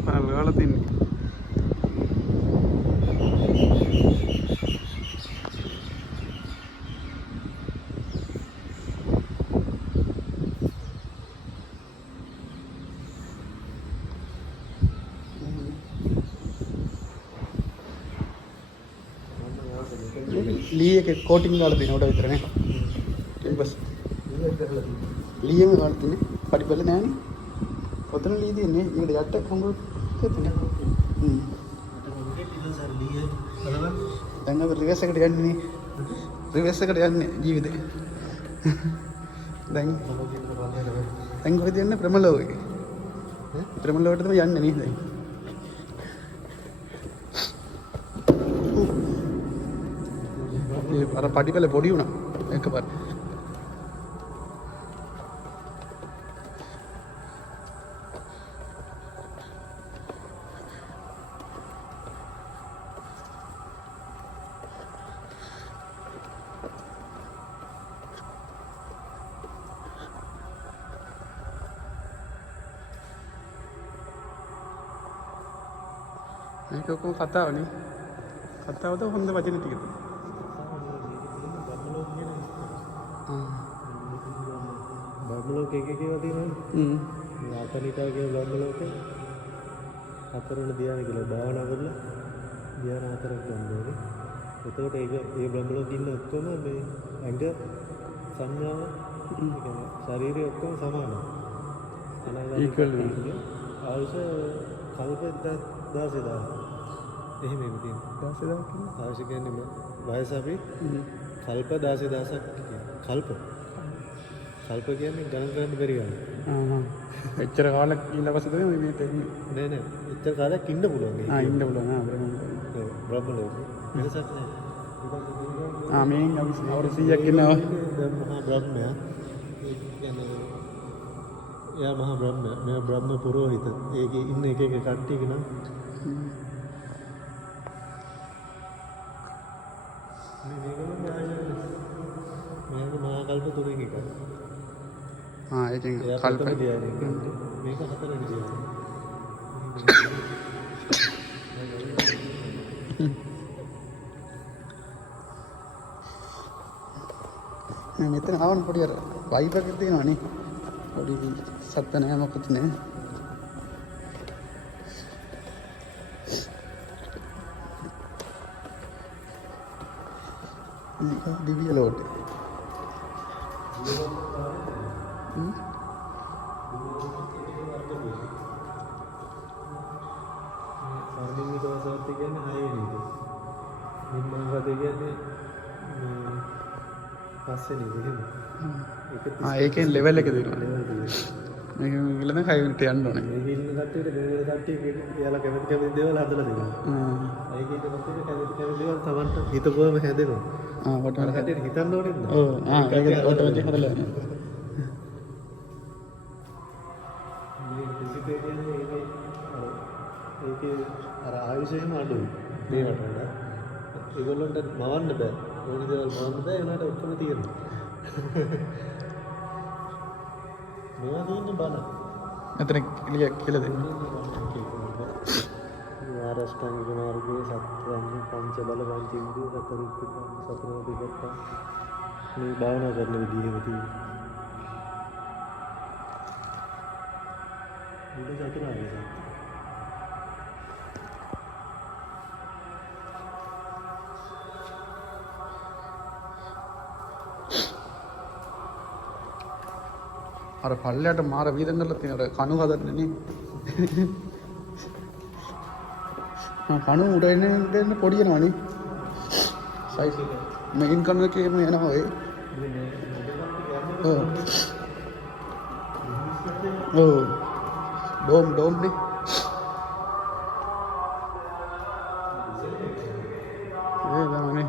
Kalau ini. ली के coating कालती note इतने बस ली कालती पड़ी पहले नैनी उतने ली थी ने ये अट्टे हम कितने तंग रिवर्स कट यानी रिवर्स कट यानी जीवित तंग तंग होती है ना प्रमलो तो यानी नहीं थे अरे पार्टी पहले बॉडी होना एक बार नहीं को खाता हो तो हम तो बचे नहीं බ්‍රහ්මලෝක එකේ තියෙනවනේ. ආතනිකාගේ බ්‍රහ්මලෝකේ හතරවෙනි ධ්‍යාන කියලා භාවනා කරලා ධ්‍යාන හතරක් ගන්න ඕනේ. එතකොට ඒ බ්‍රහ්මලෝකේ ඉන්න ඔක්කොම මේ ඇඟ සංඥාව කියන්නේ ශරීරය ඔක්කොම සමානයි. equal ආයුෂ කල්ප 10000 එහෙම තියෙනවා. 10000 කියන්නේ ආයුෂ කියන්නේ වයස අපි කල්ප 10000ක් කල්ප කියන්නේ ගණන් කරන්න බැරි ගන්න. එච්චර කාලයක් ඉන්න පස්සේද මේ තෙන්නේ. නෑ එච්චර කාලයක් ඉන්න පුළුවන්. ඉන්න පුළුවන්. බ්‍රහ්ම ලෝකේ. වෙනසක් නෑ. මේන් අවුරුදු 100ක් ඉන්නවා. මහා බ්‍රහ්මයා. එයා මහා බ්‍රහ්මයා. මෙයා බ්‍රහ්ම පුරෝහිත. ඒකේ ඉන්න එක කට්ටියක නම් මේක මහා කල්ප තුනක එකක්. ඒකෙන් කල්ප මේක හතරවෙනි ධ්‍යානය. මෙතන ආවන පොඩි අර වයිබ් එකක් තියෙනවනේ. පොඩි සත්ත නෑ මොකද නෑ. දිව්‍ය ලෝකෙ. සාධිනික දවසත් කියන්නේ 6 වෙනි එක. නිම්මාංගත කියන්නේ 5 වෙනි එක. ඒකෙන් ලෙවල් එක දෙනවා. මේක ඊළඟ 6 වෙනිට යන්න ඕනේ. මේක ඉන්න කට්ටියට මේ කට්ටිය එයාලා කැමති දේවල් හදලා දෙනවා. ඒක ඊට පස්සේ කැමති දේවල් තමන්ට හිතපුවම හැදෙනවා. ඔටෝමැටික් කට්ටියට හිතන්න ඕනේ නේද? ඒක ඔටෝමැටික් හදලා යනවා. ඒකේ අර ආයුෂයම අඩුයි. මේවට වඩා. ඒගොල්ලන්ට මවන්න බෑ. ඕනි දේවල් මවන්න බෑ. ඒනට ඔක්කොම තියෙනවා. මේවා තියෙන්නේ බල. මෙතන කියලා දෙන්න. ආරෂ්ඨාංගික මාර්ගයේ සත්‍යංග පංච බල පංච ඉන්ද්‍රිය සතරුත් සතරෝ දෙකක්. මේ භාවනා කරන විදිහෙම තියෙනවා. උඩ චතුරාර්ය සත්‍ය. අර පල්ලයට මාර වීදම් කරලා තියෙන අර කණු හදන්නේ නේ. කණු උඩ එන්න පොඩි වෙනවනේ. සයිස් මේන් කණු එකේම යනවා ඒ. ඩෝම් නේ. ඒ තමයි.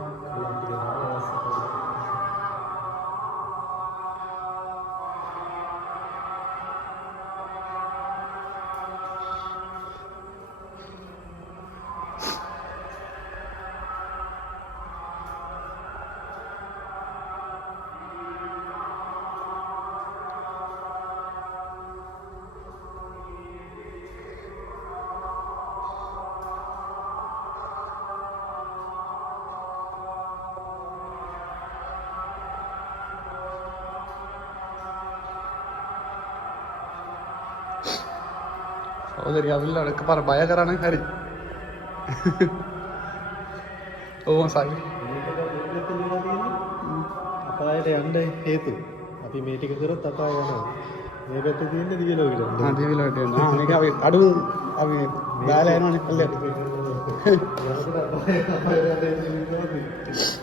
ඔව් රියාවිල්ල එකපාර බය කරන්නේ හරි. ඕම සයි. අපායට යන්න හේතු. අපි මේ ටික කරොත් අපාය යනවා. මේ පැත්තේ තියෙන්නේ දිව්‍ය ලෝකෙට යන්න. ආ දිවි ලෝකයට යනවා. ආ මේක අපි අඩු අපි බයලා යනවනේ පල්ලෙට. යනකොට අපාය යන්න